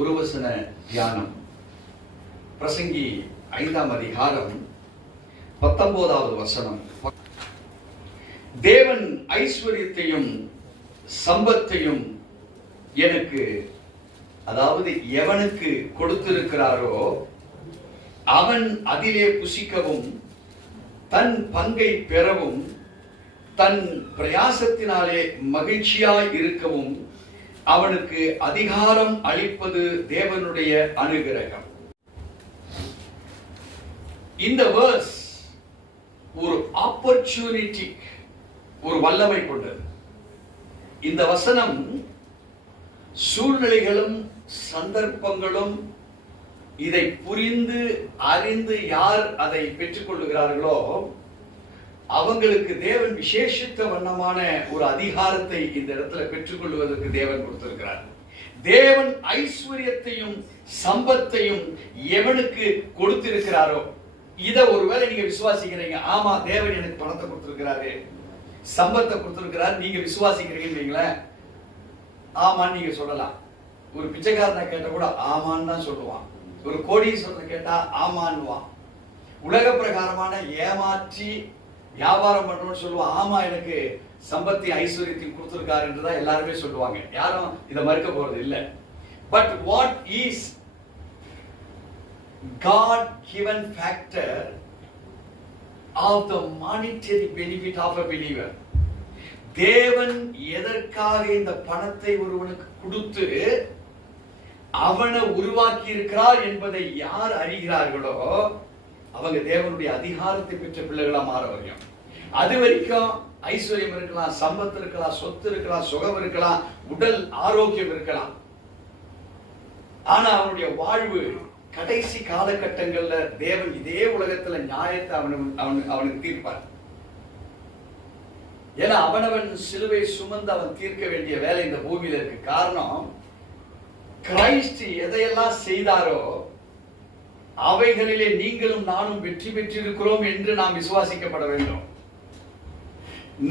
ஒரு வசன தியானம். பிரசங்கி 5ஆம் அதிகாரம் 19வது வசனம். தேவன் ஐஸ்வர்யத்தையும் சம்பத்தையும் எனக்கு, அதாவது எவனுக்கு கொடுத்திருக்கிறாரோ அவன் அதிலே புசிக்கவும் தன் பங்கை பெறவும் தன் பிரயாசத்தினாலே மகிழ்ச்சியாய் இருக்கவும் அவனுக்கு அதிகாரம் அளிப்பது தேவனுடைய அனுகிரகம். இந்த வேர்ஸ் ஒரு ஆப்பர்ச்சுனிட்டி, ஒரு வல்லமை கொண்டது. இந்த வசனம் சூழ்நிலைகளும் சந்தர்ப்பங்களும் இதை புரிந்து அறிந்து யார் அதை பெற்றுக் கொள்ளுகிறார்களோ அவங்களுக்கு தேவன் விசேஷித்த வண்ணமான ஒரு அதிகாரத்தை இந்த இடத்துல பெற்றுக்கொள்வதற்கு தேவன் கொடுத்திருக்கிறார். தேவன் ஐஸ்வர்யத்தையும் சம்பத்தையும் எவனுக்கு கொடுத்திருக்கிறாரோ, இத ஒருவேளை நீங்க விசுவாசிக்கிறீங்க, ஆமா தேவன் எனக்கு பணத்தை கொடுத்திருக்கிறாரு, சம்பத்தை கொடுத்திருக்கிறார், நீங்க விசுவாசிக்கிறீங்கன்னு ஆமான்னு நீங்க சொல்லலாம். ஒரு பிச்சைக்காரனை கேட்ட கூட ஆமான்னு தான் சொல்லுவான். ஒரு கோடீஸ்வரனை கேட்டா ஆமான்னுவான். உலக பிரகாரமான ஏமாற்றி வியாபாரம் பண்றோம்னு சொல்லுவான், ஆமா எனக்கு சம்பத்தி ஐஸ்வர்யத்தையும் கொடுத்திருக்காரு என்றுதான் எல்லாருமே சொல்லுவாங்க. யாரும் இதை மறுக்க போறது இல்லை. But what is God given factor of the monetary benefit of a believer? தேவன் எதற்காக இந்த பணத்தை ஒருவனுக்கு கொடுத்து அவனை உருவாக்கி இருக்கிறார் என்பதை யார் அறிகிறார்களோ அவங்க தேவனுடைய அதிகாரத்தை பெற்ற பிள்ளைகளா மாற வரையும். அது வரைக்கும் ஐஸ்வர்யம் இருக்கலாம், சம்பத்து இருக்கலாம், சொத்து இருக்கலாம், சுகம் இருக்கலாம், உடல் ஆரோக்கியம் இருக்கலாம். ஆனா அவனுடைய வாழ்வு கடைசி காலகட்டங்கள்ல தேவன் இதே உலகத்துல நியாயத்தை அவனுக்கு தீர்ப்பார். ஏன்னா அவனவன் சிலுவை சுமந்து அவன் தீர்க்க வேண்டிய வேலை இந்த பூமியில இருக்கு. காரணம், கிறிஸ்து எதையெல்லாம் செய்தாரோ அவைகளிலே நீங்களும் நானும் வெற்றி பெற்றிருக்கிறோம் என்று நாம் விசுவாசிக்கப்பட வேண்டும்.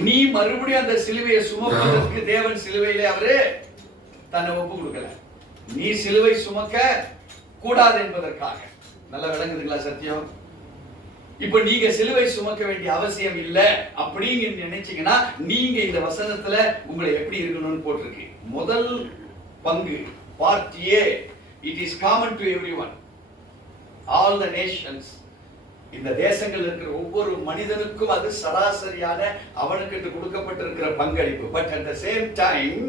நீ மறுபடியும் அந்த சிலுவையை சுமப்பதற்கு தேவன் சிலுவையிலே அவரு தன்னை ஒப்பு கொடுக்கல. நீ சிலுவை சுமக்க கூடாது என்பதற்காக. நல்லா விளங்குதுங்களா சத்தியம்? இப்ப நீங்க சிலுவை சுமக்க வேண்டிய அவசியம் இல்லை அப்படிங்க நினைச்சீங்கன்னா நீங்க இந்த வசனத்துல உங்களை எப்படி இருக்கணும்னு போட்டிருக்கு. முதல் பங்கு part A, it is common to everyone, all the Nations. இந்த தேசங்கள் இருக்கிற ஒவ்வொரு மனிதனுக்கும் அது சராசரியான அவனுக்கு என்று கொடுக்கப்பட்டிருக்கிற பங்களிப்பு. But at the same time,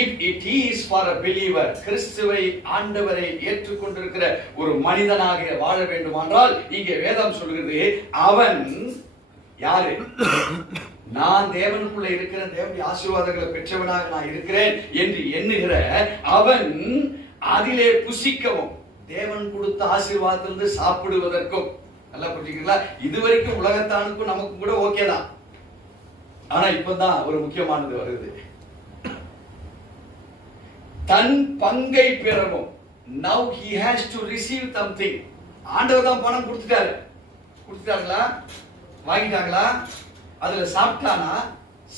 if it is for a believer, கிறிஸ்துவை ஆண்டவரை ஏற்றுக்கொண்டிருக்கிற ஒரு மனிதனாக வாழ வேண்டுமானால் இங்கே வேதம் சொல்கிறது, அவன் யாரு? நான் தேவனுக்குள்ள இருக்கிறேன், தேவனுடைய ஆசீர்வாதங்களை பெற்றவனாக நான் இருக்கிறேன் என்று எண்ணுகிற அவன் அதிலே புசிக்கவும், தேவன் கொடுத்த ஆசீர்வாதத்திலிருந்து சாப்பிடுவதற்கும். நல்லா புரிஞ்சுக்கிறீங்களா? இதுவரைக்கும் உலகத்தானுக்கும் நமக்கும் கூட ஓகே தான். ஆனா இப்பதான் ஒரு முக்கியமானது வருது, தன் பங்கை பெறவும். Now he has to receive something. ஆண்டவர் தான் பணம் கொடுத்துட்டாங்களா? வாங்கிட்டாங்களா? அதுல சாப்பிட்டானா?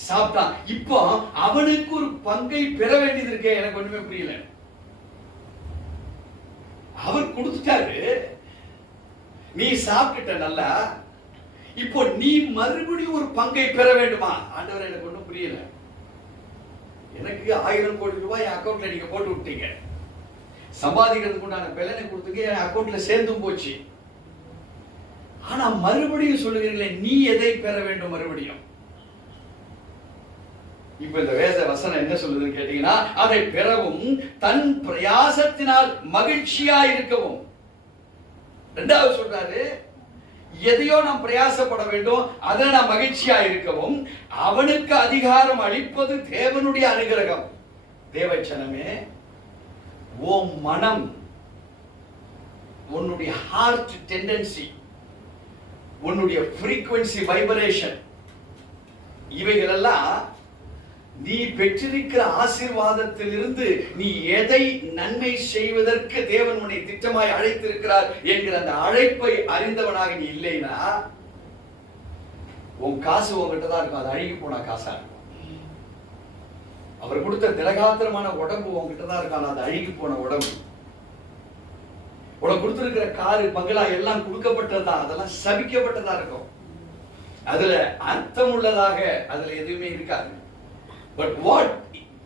சாப்பிட்டான். இப்போ அவனுக்கு ஒரு பங்கை பெற வேண்டியது இருக்கே. எனக்கு ஒண்ணுமே புரியல. அவர் கொடுத்துட்டாரு, நீ சாப்பிட்டுட்ட நல்லா, இப்போ நீ மறுபடியும் ஒரு பங்கை பெற வேண்டுமா? ஆண்டவர் எனக்கு ஒண்ணும் புரியல. எனக்கு 1000 கோடி ரூபாய் என் அக்கௌண்ட்ல நீங்க போட்டு விட்டீங்க, சம்பாதிக்கிறதுக்கு உண்டான பலனை கொடுத்துங்க, என் அக்கௌண்ட்ல சேர்ந்தும் போச்சு. ஆனா மறுபடியும் சொல்லுகிறீங்களே, நீ எதை பெற வேண்டும் மறுபடியும்? இப்ப இந்த வேத வசனம் என்ன சொல்லுதுன்னு கேட்டீங்கன்னா, அதை பெறவும் தன் பிரயாசத்தினால் மகிழ்ச்சியா இருக்கவும். இரண்டாவது சொல்றாரு, எதையோ நாம் பிரயாசப்பட வேண்டும், அதில் நாம் மகிழ்ச்சியா இருக்கவும் அவனுக்கு அதிகாரம் அளிப்பது தேவனுடைய அனுகிரகம். தேவச்சனமே, ஓ மனம், உன்னுடைய ஹார்ட் டெண்டன்சி, உன்னுடைய ஃப்ரீக்வன்சி வைப்ரேஷன், இவைகள் எல்லாம் நீ பெற்றிருக்கிற ஆசீர்வாதத்திலிருந்து நீ எதை நன்மை செய்வதற்கு தேவன் உன்னை திட்டமாய் அழைத்திருக்கிறார் என்கிற அந்த அழைப்பை அறிந்தவனாக நீ இல்லைன்னா உன் காசு உங்ககிட்ட தான் இருக்கும். அது அழுகி போன காசா இருக்கும். அவர் கொடுத்த திடகாத்திரமான உடம்பு உங்ககிட்ட தான் இருக்கான, அது அழுகி போன உடம்பு. உனக்கு கொடுத்திருக்கிற காரு பங்களா எல்லாம் கொடுக்கப்பட்டதா, அதெல்லாம் சபிக்கப்பட்டதா இருக்கும். அதுல அர்த்தம் உள்ளதாக அதுல எதுவுமே இருக்காது. But what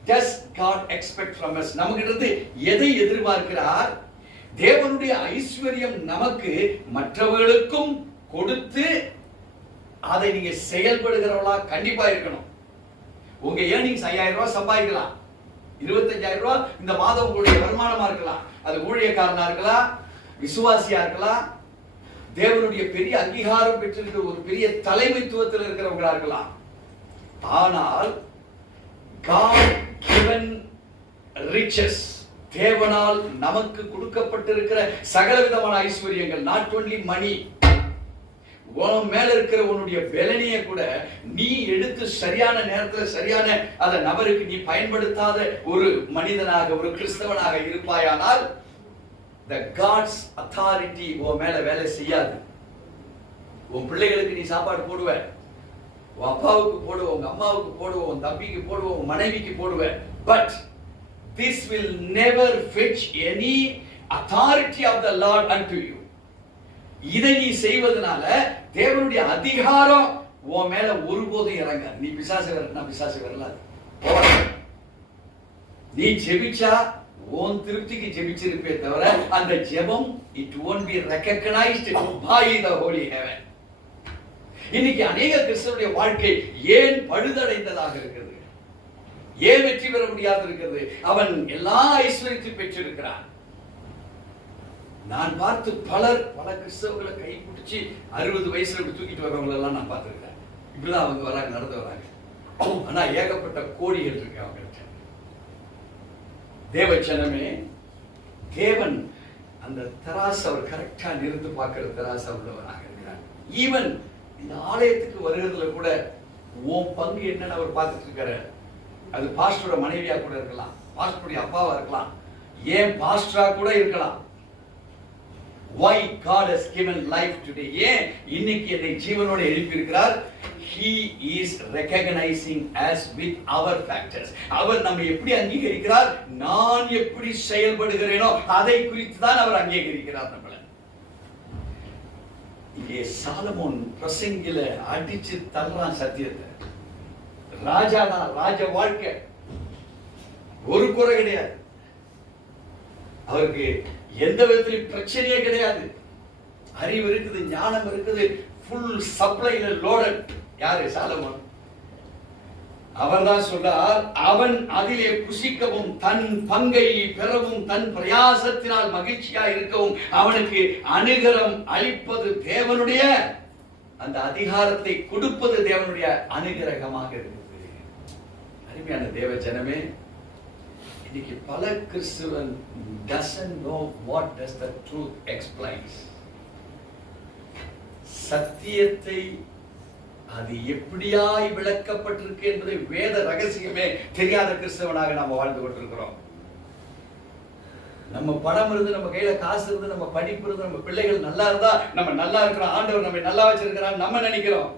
does God expect from us? நமக்கிட்ட இருந்து எதை எதிர்பார்க்கிறார்? தேவனுடைய ஐஸ்வர்யம் நமக்கு மற்றவர்களுக்கும் கொடுத்து அதை நீங்க செயல்படுகிறவளா கண்டிப்பா இருக்கணும். உங்க ஏர்னிங்ஸ் 5000 ரூபாய் சம்பாதிக்கலாம், 25000 ரூபாய் இந்த மாதம் உங்களுடைய வருமானமா இருக்கலாம். அது ஊழியக்காரனா இருக்கலாம், விசுவாசியா இருக்கலாம், தேவனுடைய பெரிய அங்கீகாரம் பெற்றிருக்கிற ஒரு பெரிய தலைமைத்துவத்தில் இருக்கிறவங்களா இருக்கலாம். ஆனால் God given riches, தேவனால் நமக்கு கொடுக்கப்பட்டிருக்கிற சகலவிதமான ஐஸ்வர்யங்கள், not only money, உன் மேல இருக்கிற உன்னுடைய வேலையை கூட நீ எடுத்து சரியான நேரத்தில் சரியான அந்த நபருக்கு நீ பயன்படுத்தாத ஒரு மனிதனாக, ஒரு கிறிஸ்தவனாக இருப்பாயானால் the God's authority உன் மேல வேலை செய்யாது. உன் பிள்ளைகளுக்கு நீ சாப்பாடு போடுவ, உன் அப்பாவுக்கு போடுவ, உங்க அம்மாவுக்கு போடுவ, உன் தம்பிக்கு போடுவ, உன் மனைவிக்கு போடுவ. But this will never fetch any authority of the Lord unto you. இதை நீ செய்வதனால தேவனுடைய அதிகாரம் உன் மேல ஒருபோதும் இறங்காது. நீ பிசாசு வரனா பிசாசு வரலாது. நீ ஜெபிச்சா உன் திருப்திக்கு ஜெபிச்சிருப்பே தவிர அந்த ஜெபம் it won't be recognized by the holy heaven. இன்னைக்கு அநேக கிறிஸ்தவனுடைய வாழ்க்கை ஏன் பழுதடைந்ததாக இருக்கிறது? ஏன் வெற்றி பெற முடியாது இருக்கிறது? அவன் எல்லா ஐஸ்வர்யத்தையும் பெற்றிருக்கிறான். நான் பார்த்து பல கிறிஸ்தவர்களை கை பிடிச்சி 60 வயசுல இப்படி தூக்கிட்டு வரவங்க எல்லாம் நான் பார்த்திருக்கேன். இப்படிதான் அவங்க வராங்க, நடந்து வராங்க. ஆனா ஏகப்பட்ட கோடிகள் இருக்கு அவங்க. தேவச்சனமே, தேவன் அந்த தராசு அவர் கரெக்டா நிறுத்து பார்க்கிற தராசு உள்ளவராக இருக்கிறார். ஈவன் இந்த ஆலயத்துக்கு வருகிறதுல கூட உன் பங்கு என்னன்னு அவர் பார்த்துட்டு இருக்காரு. அது பாஸ்டரோட மனைவியா கூட இருக்கலாம், பாஸ்டருடைய அப்பாவா இருக்கலாம், ஏன் பாஸ்டரா கூட இருக்கலாம். Why God has given life today? ஏன் இன்னைக்கு என்னை ஜீவனோடு எழுப்பி இருக்கிறார்? He is recognizing us with our factors. அவர் நம்மை எப்படி அங்கீகரிக்கிறார்? நான் எப்படி செயல்படுகிறேனோ அதை குறித்து தான் அவர் அங்கீகரிக்கிறார் நம்மளை. இங்கே சாலமோன் பிரசங்கில அடிச்சு தள்ளுறான் சத்தியத்தை. ராஜாதான், ராஜ வாழ்க்கை, ஒரு குறை கிடையாது அவருக்கு, எந்த விதத்திலும் பிரச்சனையே கிடையாது. அறிவு இருக்குது, ஞானம் இருக்குது, ஃபுல் சப்ளைல லோடட். யாரு? சாலமோன். அவர்தான் சொல்றார், அவன் அதிலே புசிக்கவும் தன் பங்கை பெறவும் தன் பிரயாசத்தினால் மகிழ்ச்சியா இருக்கவும் அவனுக்கு அனுகிரகம் அளிப்பது தேவனுடைய அந்த அதிகாரத்தை கொடுப்பது தேவனுடைய அனுகிரகமாக இருக்குது. அருமையான தேவ ஜனமே, இன்னைக்கு பல கிறிஸ்தவன் doesn't know what does the truth explains. சத்தியத்தை அது எப்படியாய் விளக்கப்பட்டிருக்கு என்பதை வேத ரகசியமே தெரியாத கிறிஸ்தவனாக நாம வாழ்ந்து கொண்டிருக்கிறோம். நம்ம பணம் இருந்து, நம்ம கையில காசு இருந்து, நம்ம படிப்பு இருந்து, நம்ம பிள்ளைகள் நல்லா இருந்தா நம்ம நல்லா இருக்கிறோம், ஆண்டவர் நம்ம நல்லா வச்சிருக்கிறான் நம்ம நினைக்கிறோம்.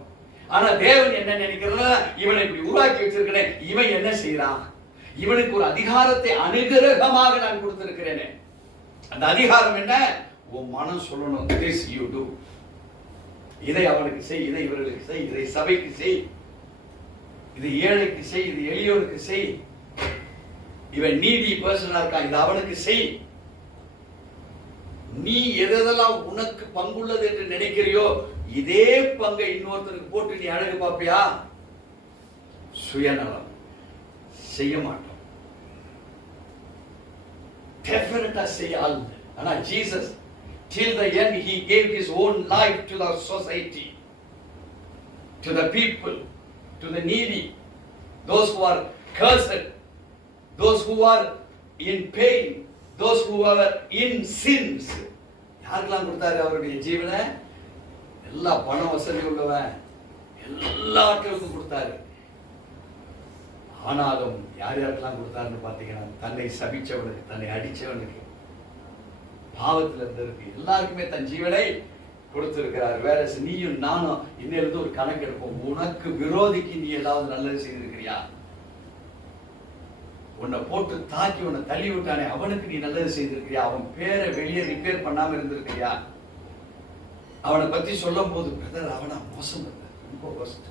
ஆனா தேவன் என்ன நினைக்கிறா? இவனை இப்படி உருவாக்கி வச்சிருக்கிறேன், இவன் என்ன செய்யறான்? இவனுக்கு ஒரு அதிகாரத்தை அனுகிரகமாக நான் கொடுத்திருக்கிறேனே. அந்த அதிகாரம் என்ன? உன் மனம் சொல்லணும், this you do. இதை அவனுக்கு செய், இதை இவர்களுக்கு செய், இதை சபைக்கு செய், இது ஏழைக்கு செய், இது எளியோனுக்கு செய், இவன் நீடி பர்சனா இருக்கான், இது அவனுக்கு செய். நீ எதெல்லாம் உனக்கு பங்குள்ளது என்று நினைக்கிறியோ இதே பங்கை இன்னொருத்தருக்கு போட்டு நீ அழகு பார்ப்பியா? சுயநலம் செய்ய மாட்டோம். டெஃபினட்டா செய்யால். ஆனா Jesus till the end he gave his own life to the society, to the people, to the needy, those who are cursed, those who are in pain, those who are in sins. யாருக்கெல்லாம் கொடுத்தாரு அவருடைய ஜீவனை? எல்லா பண வசதி உள்ளவன் எல்லாருக்கும் கொடுத்தாரு. ஆனாலும் யார் யாருக்கெல்லாம் கொடுத்தாருன்னு பார்த்தீங்கன்னா, தன்னை சபிச்சவனுக்கு, தன்னை அடிச்சவனுக்கு, பாவத்தில் இருந்ததுக்கு எல்லாருக்குமே தன் ஜீவனை கொடுத்திருக்கிறார். வேற நீயும் நானும் இன்னிலிருந்து ஒரு கணக்கு எடுப்போம். உனக்கு விரோதிக்கு நீ ஏதாவது நல்லது செய்திருக்கிறியா? உன்னை போட்டு தாக்கி உன்னை தள்ளி விட்டானே, அவனுக்கு நீ நல்லது செய்திருக்கியா? அவன் பேரை வெளியே ரிப்பேர் பண்ணாம இருந்திருக்கியா? அவனை பத்தி சொல்லும் போது, பிரதர் அவனா மோசம், ரொம்ப ஒஸ்ட்.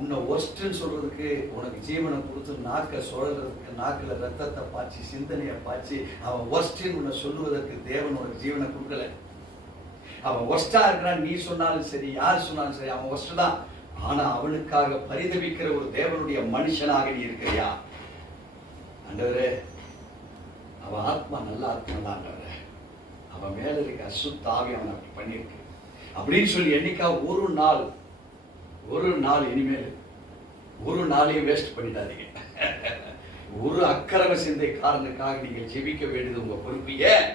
உன்னை ஒஸ்ட்ன்னு சொல்றதுக்கு, உனக்கு ஜீவனை கொடுத்து நாக்க சொல்றதுக்கு, நாக்குல ரத்தத்தை பாய்ச்சி சிந்தனையை பாய்ச்சி அவன் ஒஸ்ட்ன்னு உன்னை சொல்லுவதற்கு தேவன் உனக்கு ஜீவனை கொடுக்கல. அவன் ஒஸ்டா இருக்கிறான், நீ சொன்னாலும் சரி, யார் சொன்னாலும் சரி, அவன் ஒஸ்ட் தான். ஆனா அவனுக்காக பரிதவிக்கிற ஒரு தேவனுடைய மனுஷனாக நீ இருக்கிறியா? ஆண்டவரே, அவன் ஆத்மா நல்ல ஆத்மா தான் ஆண்டவரே, அவன் மேல இருக்க அசுத்த ஆவி அவன் அப்படி பண்ணிருக்கு அப்படின்னு சொல்லி என்னைக்கா ஒரு நாள் இனிமேல் ஒரு நாளையும் வேஸ்ட் பண்ணிடாதீங்க. ஒரு அக்கிரம சிந்தை காரணக்காக நீங்கள் ஜெபிக்க வேண்டியது உங்க பொறுப்பு. ஏன்?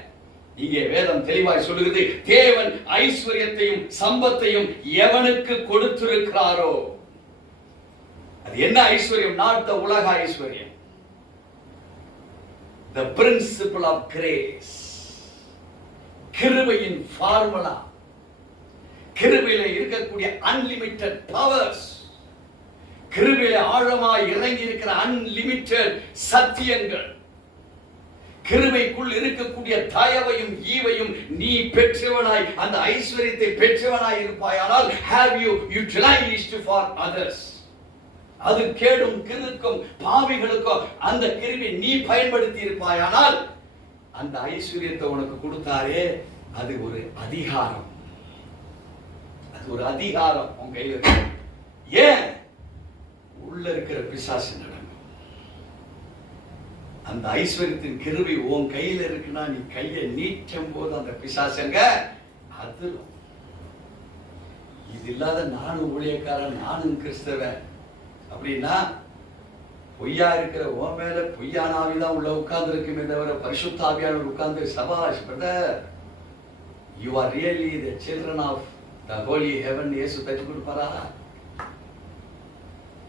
இங்கே வேதம் தெளிவாய் சொல்லுகிறது, தேவன் ஐஸ்வர்யத்தையும் சம்பத்தையும் எவனுக்கு கொடுத்திருக்கிறாரோ. அது என்ன ஐஸ்வர்யம்? நாட் த உலக ஐஸ்வர்யம், the principle of grace, கிருபையின் ஃபார்முலா, கிருபையில இருக்கக்கூடிய அன்லிமிட்டெட் பவர்ஸ், கிருபையில ஆழமாய் இறங்கி இருக்கிற அன்லிமிட்டெட் சத்தியங்கள், கிருபைக்குள் இருக்கக்கூடிய தயவையும் ஈவையும் நீ பெற்றவனாய், அந்த ஐஸ்வர்யத்தை பெற்றவனாய் இருப்பாயானால், have you utilized for others? அது கேடும் கிறுக்கும் பாவிகளுக்கும் அந்த கிருபை நீ பயன்படுத்தி இருப்பாயானால், அந்த ஐஸ்வர்யத்தை உனக்கு கொடுத்தாரே, அது ஒரு அதிகாரம். அது ஒரு அதிகாரம் உன் கையில் இருக்கு. ஏன்? உள்ள இருக்கிற பிசாசு நடக்கும். அந்த ஐஸ்வர்யத்தின் கிருபை உன் கையில இருக்குன்னா, நீ கையை நீட்டும் போது அந்த பிசாசங்க அதிரும். இது இல்லாத நானும் ஊழியக்காரன், நானும் கிறிஸ்தவன் அப்படின்னா, பொய்யா இருக்கிற உன் மேல பொய்யான ஆவிதான் உள்ள உட்கார்ந்து இருக்குமே தவிர பரிசுத்த ஆவியானவர் உட்கார்ந்து, சபாஷ் brother, you are really the children of the holy heaven, Yesu தட்டி கொடுப்பாரா?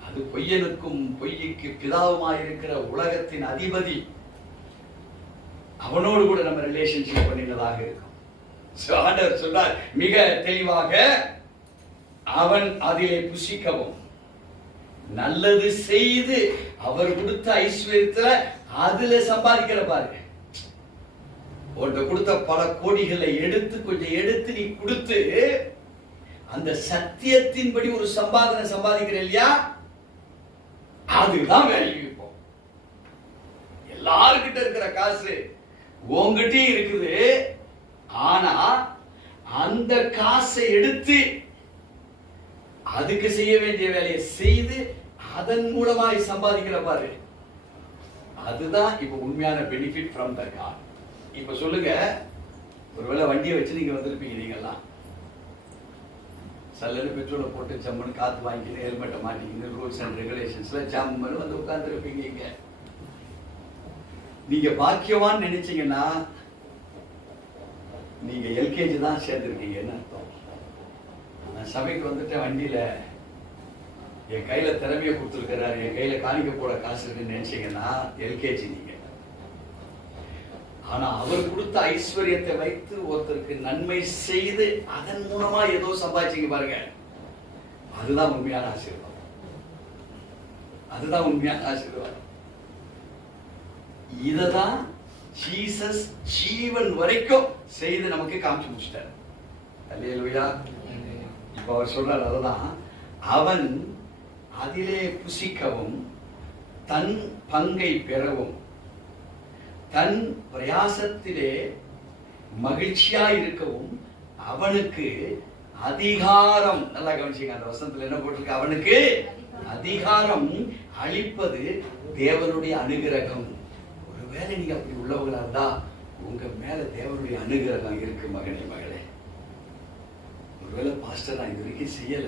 அது பொய்யனுக்கும் பொய்க்கு பிதாவுமாய் இருக்கிற உலகத்தின் அதிபதி, அவனோடு கூட நம்ம ரிலேஷன்ஷிப் பண்ணினதாக இருக்கும். ஆண்டவர் சொல்றார் மிக தெளிவாக, அவன் அதிலே புசிக்கவும், நல்லது செய்து அவர் கொடுத்த ஐஸ்வர்யத்துல அதுல சம்பாதிக்கிற பாருங்க. உன்கிட்ட கொடுத்த பல கோடிகளை கொஞ்சம் எடுத்து நீ கொடுத்து அந்த சத்தியத்தின்படி ஒரு சம்பாதனை சம்பாதிக்கிற இல்லையா, அதுதான் வேல்யூ. இப்போ எல்லார்கிட்ட இருக்கிற காசு உங்ககிட்ட இருக்குது, ஆனா அந்த காசை எடுத்து அதுக்கு செய்ய வேண்டிய வேலையை செய்து அதன் மூலமாய் சம்பாதிக்கிற பாரு, அதுதான் இப்ப உண்மையான பெனிஃபிட் ஃப்ரம் த காட். இப்ப சொல்லுங்க, ஒருவேளை வண்டியை வச்சு நீங்க வந்திருப்பீங்க, நீங்கெல்லாம் சல்லு பெட்ரோலை போட்டு ஜம்முன்னு காத்து வாங்கிட்டு ஹெல்மெட்டை மாட்டிக்கிட்டு ரூல்ஸ் அண்ட் ரெகுலேஷன்ஸ்ல ஜம்முன்னு வந்து உட்கார்ந்து இருப்பீங்க. இங்க நீங்க பாக்கியவான் நினைச்சீங்கன்னா நீங்க எல்கேஜி தான் சேர்ந்திருக்கீங்கன்னு அர்த்தம். நான் சபைக்கு வந்துட்டேன், வண்டியில என் கையில திறமையை கொடுத்துருக்கிறாரு, என் கையில காணிக்க போட காசு இருக்குன்னு நினைச்சீங்கன்னா எல்கேஜி நீங்க. ஆனா அவர் கொடுத்த ஐஸ்வர்யத்தை வைத்து ஒருத்தருக்கு நன்மை செய்து அதன் மூலமா ஏதோ சம்பாதிச்சீங்க பாருங்க, அதுதான் உண்மையான ஆசீர்வாதம். அதுதான் உண்மையான ஆசீர்வாதம். இததான் ஜீசஸ் ஜீவன் வரைக்கும் செய்து நமக்கு காமிச்சு முடிச்சிட்டார். அல்லேலூயா. இப்ப அவர் சொல்றார், அதுதான் அவன் அதிலே புசிக்கவும், தன் பங்கை பெறவும், தன் பிரயாசத்திலே மகிழ்ச்சியா இருக்கவும் அவனுக்கு அதிகாரம். நல்லா கவனிச்சீங்க, அந்த வசனத்துல என்ன போட்டிருக்கு? அவனுக்கு அதிகாரம் அளிப்பது தேவனுடைய அனுகிரகம். ஒருவேளை நீங்க அப்படி உள்ளவங்களா இருந்தா உங்க மேல தேவனுடைய அனுகிரகம் இருக்கு மகனே மகளே. ஒருவேளை பாஸ்டர் நான் இது வரைக்கும் செய்யல,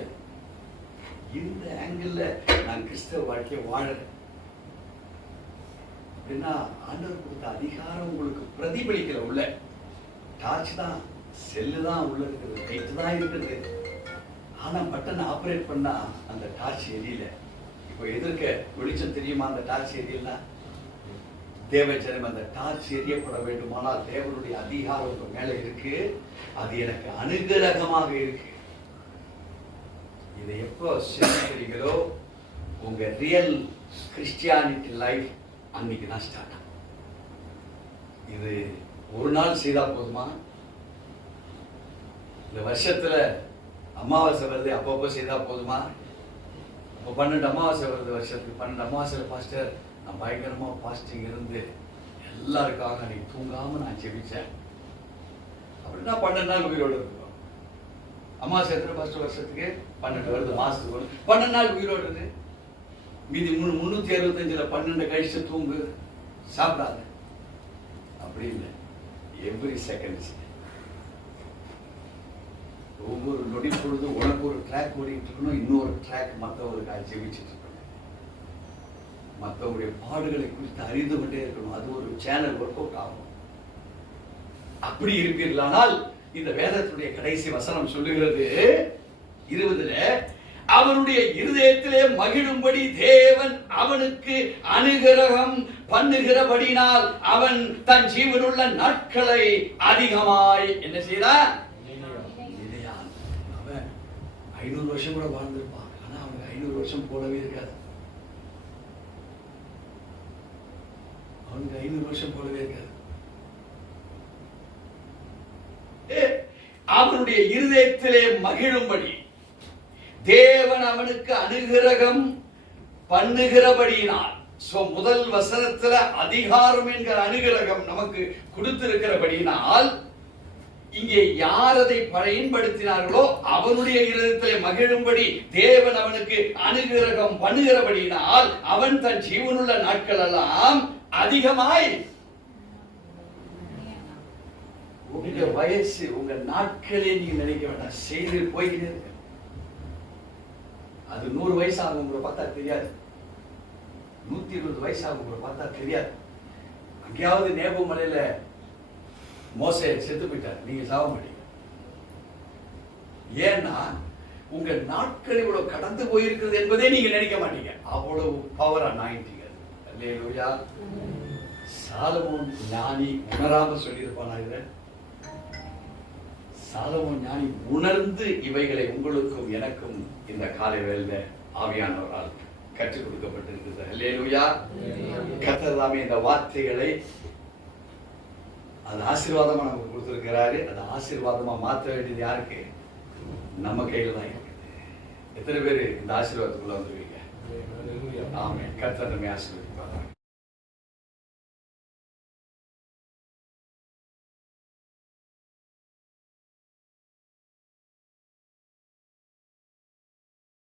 இந்த ஆங்கிள் நான் கிறிஸ்தவ வாழ்க்கையை வாழறேன் அப்படின்னா, ஆண்டவர் கொடுத்த அதிகாரம் உங்களுக்கு பிரதிபலிக்கல. உள்ள டார்ச் தான், செல்லு தான் உள்ள இருக்குது, லைட் தான் இருக்குது, ஆனா பட்டன் ஆபரேட் பண்ணா அந்த டார்ச் எரியல. இப்போ எதிர்க்க வெளிச்சம் தெரியுமா? அந்த டார்ச் எரியல. தேவஜனம், அந்த டார்ச் எரியப்பட வேண்டுமானால் தேவனுடைய அதிகாரம் உங்க மேல இருக்கு, அது எனக்கு அனுகிரகமாக இருக்கு. இதை எப்போ சிந்திக்கிறீங்களோ உங்க ரியல் கிறிஸ்டியானிட்டி லைஃப் அன்னைக்கு தான் ஸ்டார்ட் ஆகும். இது ஒரு நாள் செய்தா போதுமா? இந்த வருஷத்துல அமாவாசை வருது அப்பப்போ செய்தா போதுமா? இப்போ 12 அமாவாசை வருது வருஷத்துக்கு. 12 அமாவாசையில் பாஸ்டர் நான் பயங்கரமா பாஸ்டிங் இருந்து எல்லாருக்காக அன்னைக்கு தூங்காம நான் ஜெபிச்சேன் அப்படின்னா 12 நாள் உயிரோடு இருக்கும். அமாவாசை எத்தனை பாஸ்டர் வருஷத்துக்கு? 12 வருது, மாசத்துக்கு 12 நாள் உயிரோடு இருக்கு. மீதி 365ல் 12 கழிச்சு தூங்கு, சாப்பிடாத. அப்படி இல்லை. எவ்ரி செகண்ட்ஸ், ஒவ்வொரு நொடி பொழுது உனக்கு ஒரு ட்ராக் ஓடிட்டு இருக்கணும், இன்னொரு ட்ராக் மற்றவர்களுக்காக ஜெபிச்சுட்டு இருக்கணும், மற்றவருடைய பாடுகளை குறித்து அறிந்து கொண்டே இருக்கணும். அது ஒரு சேனல் ஒர்க் அவுட் ஆகும். அப்படி இருப்பீர்களானால் இந்த வேதத்துடைய கடைசி வசனம் சொல்லுகிறது 20ல, அவனுடைய இருதயத்திலே மகிழும்படி தேவன் அவனுக்கு அனுகிரகம் பண்ணுகிறபடினால் அவன் தன் ஜீவனுள்ள நாட்களை அதிகமாய் என்ன செய்தான்? 500 வருஷம் கூட வாழ்ந்திருப்பான். ஆனா அவனுக்கு 500 வருஷம் போலவே இருக்காது. அவனுக்கு 500 வருஷம் போலவே இருக்காது. அவனுடைய இருதயத்திலே மகிழும்படி தேவன் அவனுக்கு அனுகிரகம் பண்ணுகிறபடியினால். முதல் வசனத்துல அதிகாரம் என்கிற அனுகிரகம் நமக்கு கொடுத்திருக்கிறபடியினால், இங்கே யார் அதை பயன்படுத்தினார்களோ அவனுடைய இருதயத்திலே மகிழும்படி தேவன் அவனுக்கு அனுகிரகம் பண்ணுகிறபடியினால் அவன் தன் ஜீவனுள்ள நாட்கள் எல்லாம் அதிகமாய். உங்க வயசு, உங்க நாட்களே நீங்க நினைக்க வேண்டாம், செய்து போய்கிறேன். அது 100 வயசு ஆகும் உங்களை பார்த்தா தெரியாது, 120 வயசு ஆகும் உங்களை பார்த்தா தெரியாது. அங்கேயாவது நேபு மலையில மோசே செத்து போயிட்டார், நீங்க சாக மாட்டீங்க. ஏன்னா உங்க நாட்கள் இவ்வளவு கடந்து போயிருக்கிறது என்பதே நீங்க நினைக்க மாட்டீங்க. அவ்வளவு பவர் அனாயிண்டிங். அல்லேலூயா. சாலமோன் ஞானி உணராம சொல்லியிருப்பானா? இத சாலமோன் ஞானி உணர்ந்து இவைகளை உங்களுக்கும் எனக்கும் இந்த காலை வேளையில ஆவியானவரால் கற்றுக் கொடுக்கப்பட்டிருக்கிறது. அல்லேலூயா. கர்த்தர் தாமே இந்த வார்த்தைகளை அது ஆசீர்வாதமா நமக்கு கொடுத்திருக்கிறாரு. அது ஆசீர்வாதமா மாற்ற வேண்டியது யாருக்கு? நம்ம கையில தான் இருக்குது. எத்தனை பேர் இந்த ஆசீர்வாதத்துக்குள்ள வந்துருவீங்க? ஆமென். கர்த்தர் நம்மை ஆசீர்வதிப்பார்.